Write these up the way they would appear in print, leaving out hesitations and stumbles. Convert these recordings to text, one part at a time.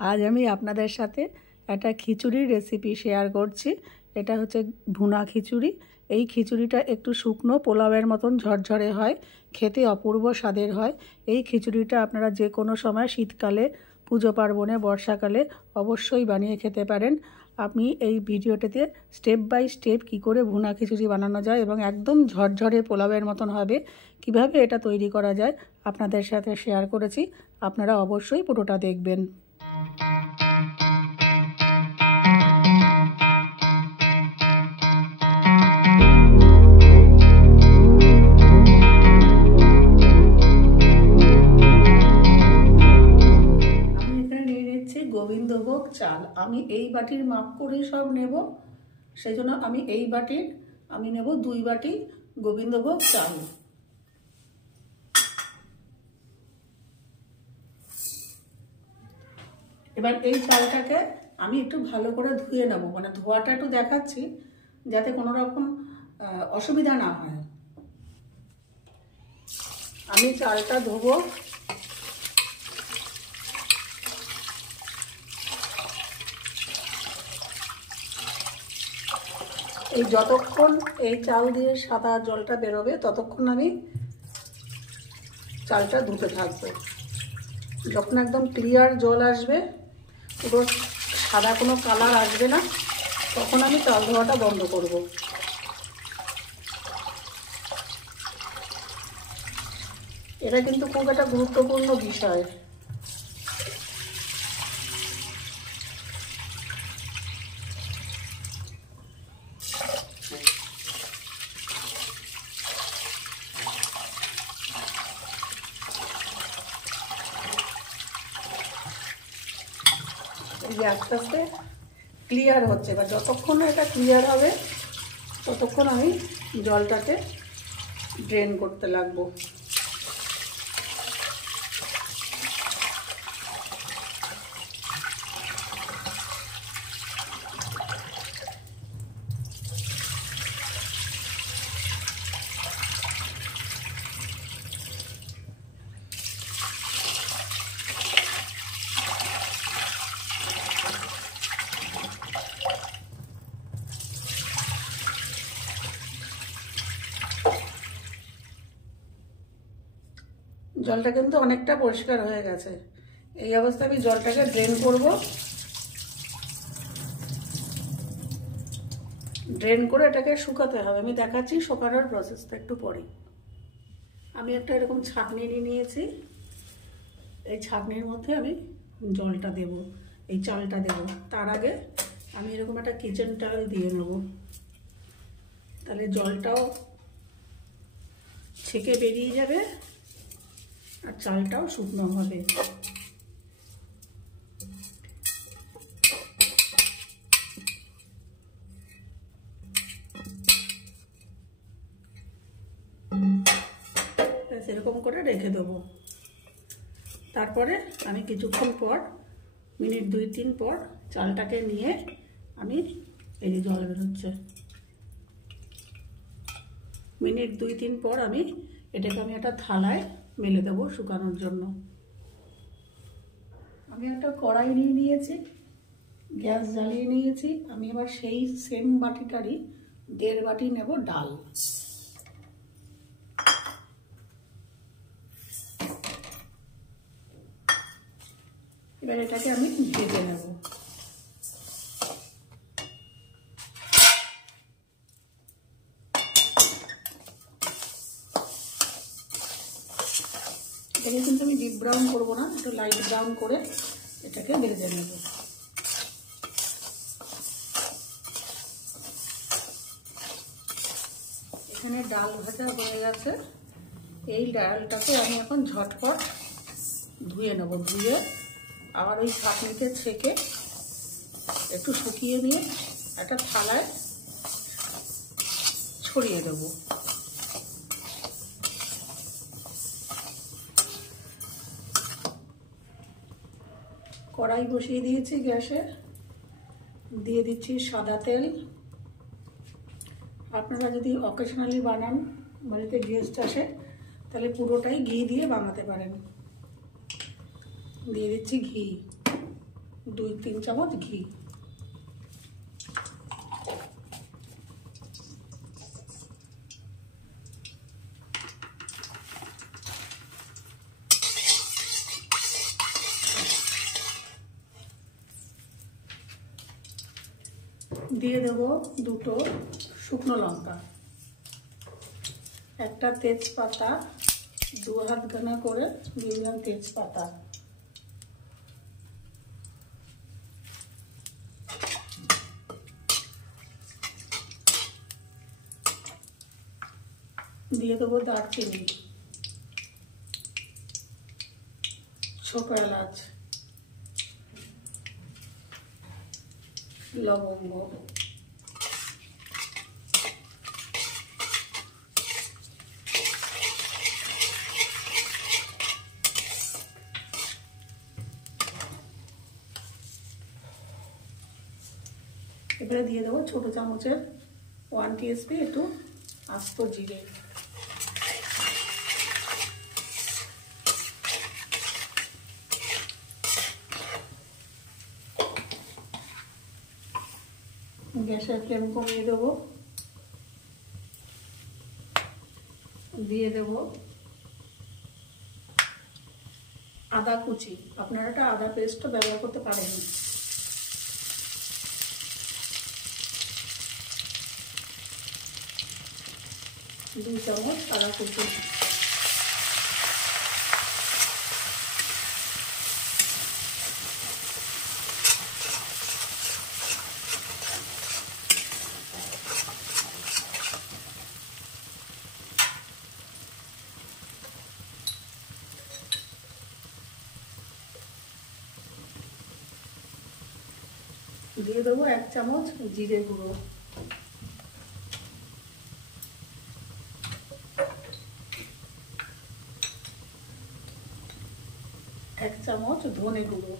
আজ আমি আপনাদের সাথে একটা খিচুড়ির রেসিপি শেয়ার করছি। এটা হচ্ছে ভুনা খিচুড়ি। এই খিচুড়িটা একটু শুকনো পোলাওয়ের মতন ঝরঝরে হয়, খেতে অপূর্ব স্বাদের হয়। এই খিচুড়িটা আপনারা যে কোনো সময় শীতকালে, পুজো পার্বণে, বর্ষাকালে অবশ্যই বানিয়ে খেতে পারেন। আমি এই ভিডিওটিতে স্টেপ বাই স্টেপ কী করে ভুনা খিচুড়ি বানানো যায় এবং একদম ঝরঝরে পোলাওয়ের মতন হবে, কিভাবে এটা তৈরি করা যায় আপনাদের সাথে শেয়ার করেছি। আপনারা অবশ্যই পুরোটা দেখবেন। গোবিন্দভোগ চাল আমি এই বাটির মাপ করেই সব নেব, সেই জন্য আমি এই বাটির নেব 2 বাটি গোবিন্দভোগ চাল। এবার এই চালটাকে আমি একটু ভালো করে ধুয়ে নেব, মানে ধোয়াটা একটু দেখাচ্ছি যাতে কোনো রকম অসুবিধা না হয়। আমি চালটা ধোবো। এই যতক্ষণ এই চাল দিয়ে সাদা জলটা বেরোবে ততক্ষণ আমি চালটা ধুতে থাকবো। যখন একদম ক্লিয়ার জল আসবে, পুরো সাদা কোনো কালার আসবে না, তখন আমি চাল ধোয়াটা বন্ধ করব। এটা কিন্তু খুব একটা গুরুত্বপূর্ণ বিষয়। আস্তে আস্তে ক্লিয়ার হচ্ছে, বা যতক্ষণ এটা ক্লিয়ার হবে ততক্ষণ আমি জলটাকে ড্রেন করতে লাগবো। জলটা কিন্তু অনেকটা পরিষ্কার হয়ে গেছে। এই অবস্থায় আমি জলটাকে ড্রেন করব। ড্রেন করে এটাকে শুকাতে হবে। আমি দেখাচ্ছি শুকানোর প্রসেসটা একটু পরে। আমি একটা এরকম ছাঁকনি নিয়েছি। এই ছাঁকনির মধ্যে আমি জলটা দেব, এই চালটা দেব। তার আগে আমি এরকম একটা কিচেন টাওয়েল দিয়ে নেব, তাহলে জলটাও ছেঁকে বেরিয়ে যাবে আর চালটাও শুকনো হবে। সেরকম করে রেখে দেবো। তারপরে আমি কিছুক্ষণ পর, মিনিট 2-3 পর চালটাকে নিয়ে আমি, এই যে জল বেরোচ্ছে, মিনিট 2-3 পর আমি এটাকে একটা থালায় মেলে দেবো শুকানোর জন্য। আমি একটা কড়াই নিয়েছি, গ্যাস জ্বালিয়ে নিয়েছি। আমি এবার সেই সেম বাটিটারই 1.5 বাটি নেব ডাল। এবার এটাকে আমি ভেজে নেব। এটাকে কিন্তু আমি ডিপ ব্রাউন করবো না, একটু লাইট ব্রাউন করে এটাকে ভেজে নেব। এখানে ডাল ভাজা হয়ে গেছে। এই ডালটাকে আমি এখন ঝটপট ধুয়ে নেব। ধুয়ে আবার ওই ছাঁকনিতে ছেঁকে একটু শুকিয়ে নিয়ে একটা থালায় ছড়িয়ে দেব। কড়াই বসিয়ে দিয়েছি গ্যাসে, দিয়ে দিচ্ছি সাদা তেল। আপনারা যদি অকেশনালি বানান, বাড়িতে গেস্ট আসে, তাহলে পুরোটাই ঘি দিয়ে বানাতে পারেন। দিয়ে দিচ্ছি ঘি। 2-3 চামচ ঘি। দিয়ে দেব 2টো শুকনো লঙ্কা, একটা তেজপাতা, 2 হাত গানা করে দিয়ে দিলাম তেজপাতা। দিয়ে দেবো দারচিনি, ছোট এলাচ, লবঙ্গ, এবারে দিয়ে দেবো ছোট চামচের 1 টিস্পুন একটু আস্ত জিরে। গ্যাসের ফ্লেম কমিয়ে দেবো। দিয়ে দেব আদা কুচি, আপনারা একটা আদা পেস্টও ব্যবহার করতে পারেন। দুই চামচ আদা কুচি। দিয়ে দেবো 1 চামচ জিরে গুঁড়ো, 1 চামচ ধনে গুঁড়ো,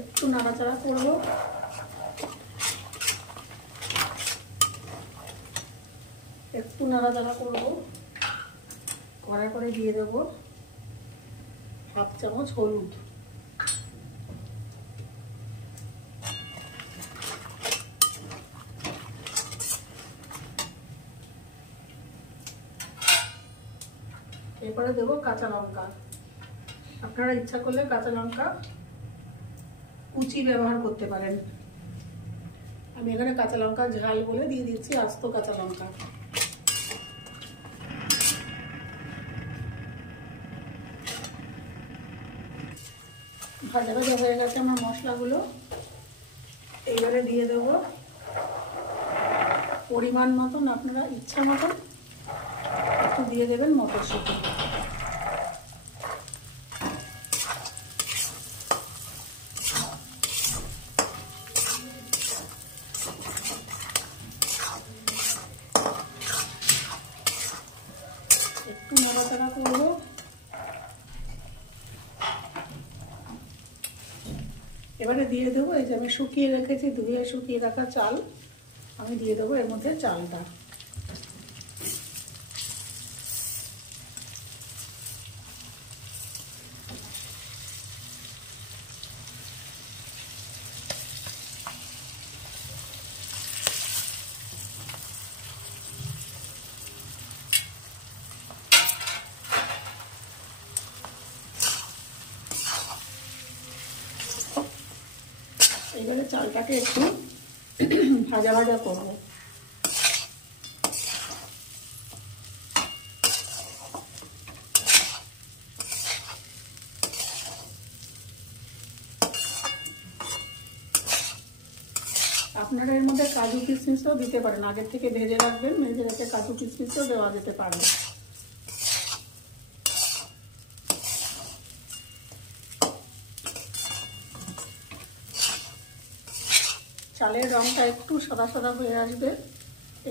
একটু নাড়াচাড়া করবো। একটু নাড়াচাড়া করবো করার পরে দিয়ে দেবো 1/2 চামচ হলুদ, এরপরে দেবো কাঁচা লঙ্কা। আপনারা ইচ্ছা করলে কাঁচা লঙ্কা কুচি ব্যবহার করতে পারেন। আমি এখানে কাঁচা লঙ্কা ঝাল বলে দিয়ে দিচ্ছি আস্ত কাঁচা লঙ্কা। ভাজা ভাজা হয়ে গেছে আমার মশলাগুলো। এইবারে দিয়ে দেবো পরিমাণ মতন, আপনারা ইচ্ছা মতন একটু দিয়ে দেবেন মটরশুঁটি। একটু নাড়াচাড়া করবো। এবারে দিয়ে দেবো এই যে আমি শুকিয়ে রেখেছি, ধুয়ে শুকিয়ে রাখা চাল, আমি দিয়ে দেবো এর মধ্যে চালটা। এবারে চালটাকে একটু ভাজা ভাজা করবো। আপনারা এর মধ্যে কাজু কিশমিশও দিতে পারেন, আগের থেকে ভেজে রাখবেন, ভেজে রেখে কাজু কিশমিশও দেওয়া যেতে পারে। চালের রংটা একটু সাদা সাদা হয়ে আসবে,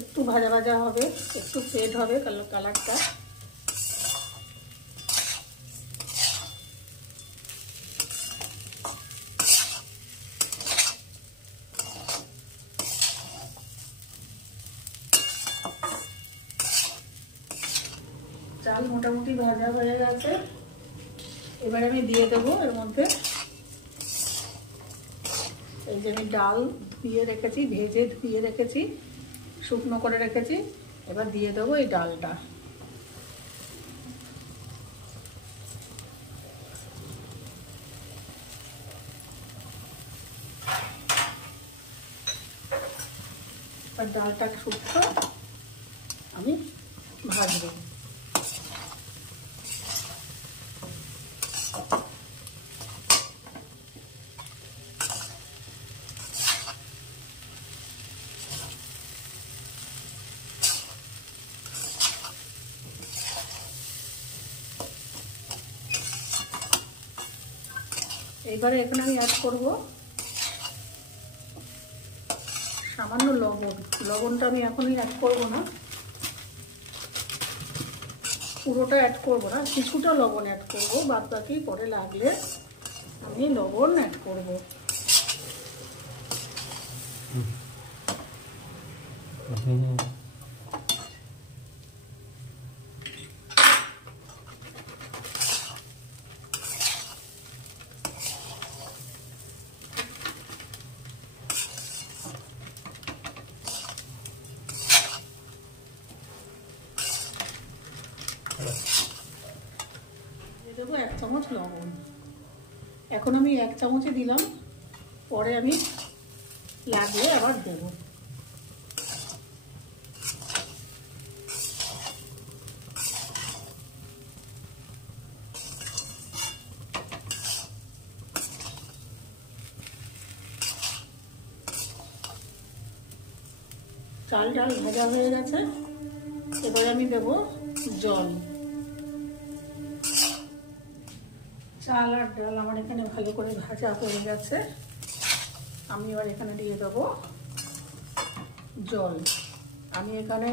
একটু ভাজা ভাজা হবে, একটু ফেড হবে কালারটা, চাল মোটামুটি ভাজা হয়ে গেছে। এবার আমি দিয়ে দেবো এর মধ্যে এই যে আমি ডাল ধুয়ে রেখেছি, ভেজে ধুয়ে রেখেছি, শুকনো করে রেখেছি। এবার দিয়ে দেবো এই ডালটা। এবার ডালটা শুকনো আমি ভাজবো। এবারে এখানে আমি অ্যাড করব সামান্য লবণ। লবণটা আমি এখনই অ্যাড করব না, পুরোটা অ্যাড করব না, কিছুটা লবণ অ্যাড করব, বাদ বাকি পরে লাগলে আমি লবণ অ্যাড করব। দিয়ে দেবো 1 চামচ লবণ। এখন আমি 1 চামচই দিলাম, পরে আমি লাগলে আবার দেবো। চাল ডাল ভাজা হয়ে গেছে, এবারে আমি দেবো জল। চাল আর ডাল আমার এখানে ভালো করে ভাজা হয়ে গেছে, আমি এবার এখানে দিয়ে দেবো জল। আমি এখানে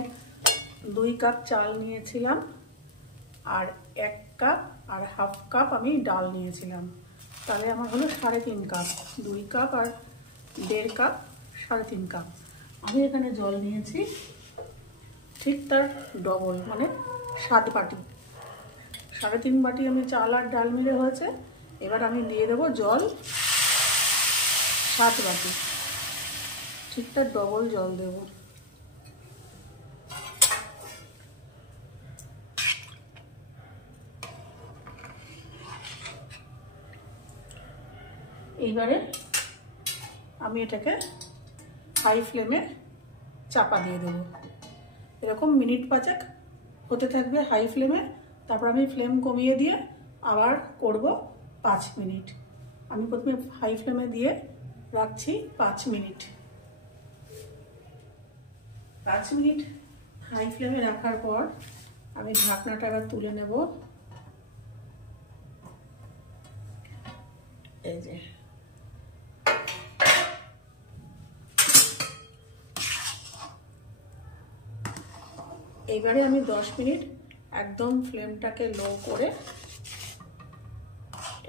2 কাপ চাল নিয়েছিলাম, আর 1 কাপ আর হাফ কাপ আমি ডাল নিয়েছিলাম, তাহলে আমার হলো 3.5 কাপ। 2 কাপ আর 1.5 কাপ, 3.5 কাপ আমি এখানে জল নিয়েছি, ঠিক তার ডবল, মানে 7 বাটি। 3.5 বাটি আমি চাল আর ডাল মিলে হয়েছে। এবার আমি দিয়ে দেবো জল 7 বাটি, ঠিক তার ডবল জল দেব। এইবারে আমি এটাকে হাই ফ্লেমে চাপা দিয়ে দেবো। এরকম মিনিট 5 হতে থাকবে হাই ফ্লেমে, তারপর আমি ফ্লেম কমিয়ে দিয়ে আবার করব 5 মিনিট। আমি প্রথমে হাই ফ্লেমে দিয়ে রাখছি 5 মিনিট। 5 মিনিট হাই ফ্লেমে রাখার পর আমি ঢাকনাটা এবার তুলে নেব। এই যে এইবারে আমি 10 মিনিট একদম ফ্লেমটাকে লো করে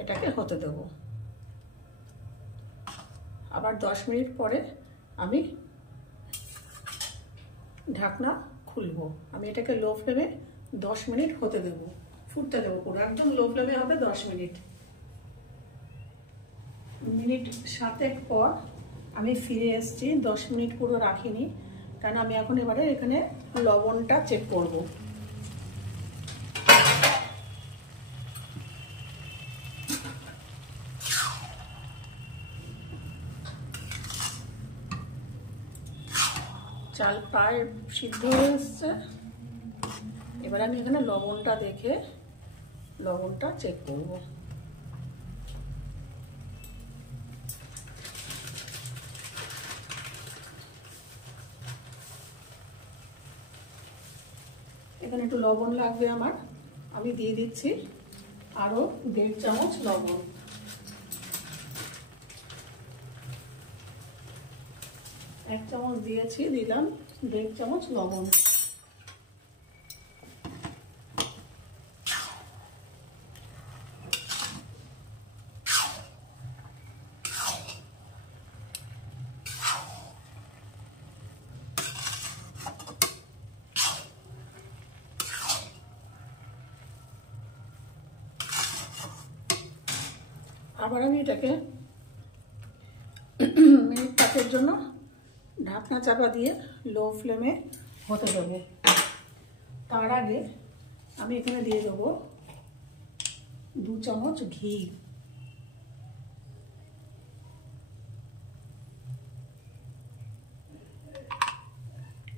এটাকে হতে দেব। আবার 10 মিনিট পরে আমি ঢাকনা খুলবো। আমি এটাকে লো ফ্লেমে 10 মিনিট হতে দেব, ফুটতে দেবো পুরো, একদম লো ফ্লেমে হবে 10 মিনিট। মিনিট 7 পর আমি ফিরে এসেছি। 10 মিনিট পুরো রাখিনি, কারণ আমি এখন এবারে এখানে লবণটা চেক করব। চাল প্রায় সিদ্ধ হয়ে এসছে। এবার আমি এখানে লবণটা দেখে লবণটা চেক করব। এখানে একটু লবণ লাগবে আমার, আমি দিয়ে দিচ্ছি আরো 1.5 চামচ লবণ। এক চামচ দিয়েছি, দিলাম 1.5 চামচ লবণ। আবার আমি এটাকে মিনিট 5 জন্য ঢাকনা চাপা দিয়ে লো ফ্লেমে হতে দেবো। তার আগে আমি এখানে দিয়ে দেবো 2 চামচ ঘি।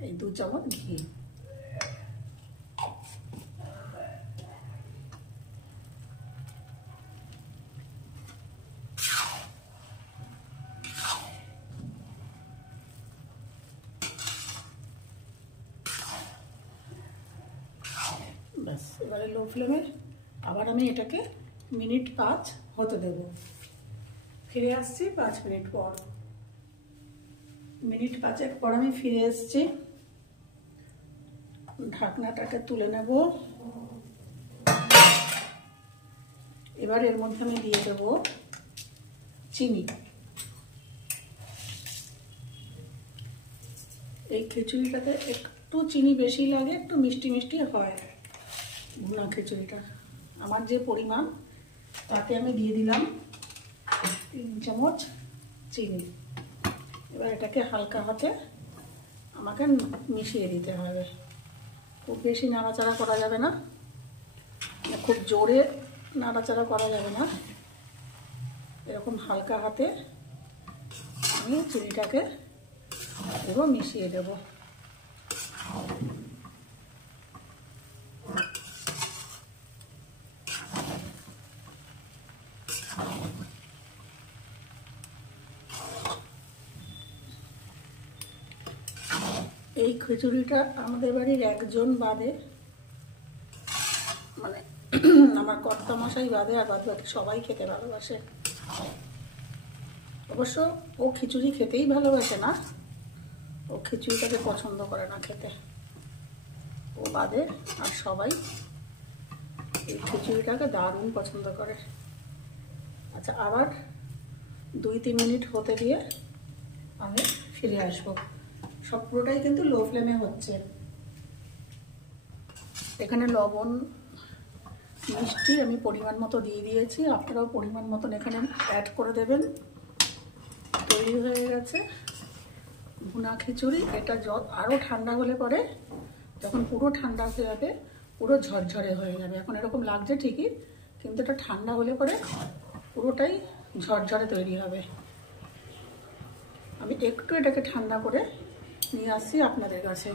এই 2 চামচ ঘি। ব্যাস, এবারে লো ফ্লেমে আবার আমি এটাকে মিনিট 5 হতে দেব। ফিরে আসছি 5 মিনিট পর। মিনিট 5 পর আমি ফিরে এসেছি। ঢাকনাটাকে তুলে নেব। এবার এর মধ্যে আমি দিয়ে দেব চিনি। এই খিচুড়িটাতে একটু চিনি বেশি লাগে, একটু মিষ্টি মিষ্টি হয় ভুনা খিচুড়িটা। আমার যে পরিমাণ তাতে আমি দিয়ে দিলাম 3 চামচ চিনি। এবার এটাকে হালকা হাতে আমাকে মিশিয়ে দিতে হবে। খুব বেশি নাড়াচাড়া করা যাবে না, খুব জোরে নাড়াচাড়া করা যাবে না। এরকম হালকা হাতে আমি চিনিটাকে পুরো মিশিয়ে দেব। এই খিচুড়িটা আমাদের বাড়ির একজন বাদে, মানে আমার কর্তামশাই বাদে আর বাদ বাকি সবাই খেতে ভালোবাসে। অবশ্য ও খিচুড়ি খেতেই ভালোবাসে না, ও খিচুড়িটাকে পছন্দ করে না খেতে, ও বাদে আর সবাই এই খিচুড়িটাকে দারুণ পছন্দ করে। আচ্ছা, আবার 2-3 মিনিট হতে দিয়ে আমি ফিরে আসবো। সব পুরোটাই কিন্তু লো ফ্লেমে হচ্ছে। এখানে লবণ মিষ্টি আমি পরিমাণ মতো দিয়ে দিয়েছি, আপনারাও পরিমাণ মতন এখানে অ্যাড করে দেবেন। তৈরি হয়ে গেছে ভুনা খিচুড়ি। এটা আরও ঠান্ডা হলে পরে, যখন পুরো ঠান্ডা হয়ে যাবে, পুরো ঝরঝরে হয়ে যাবে। এখন এরকম লাগছে ঠিকই, কিন্তু এটা ঠান্ডা হলে পরে পুরোটাই ঝরঝরে তৈরি হবে। আমি একটু এটাকে ঠান্ডা করে নিয়ে আসছি আপনাদের কাছে।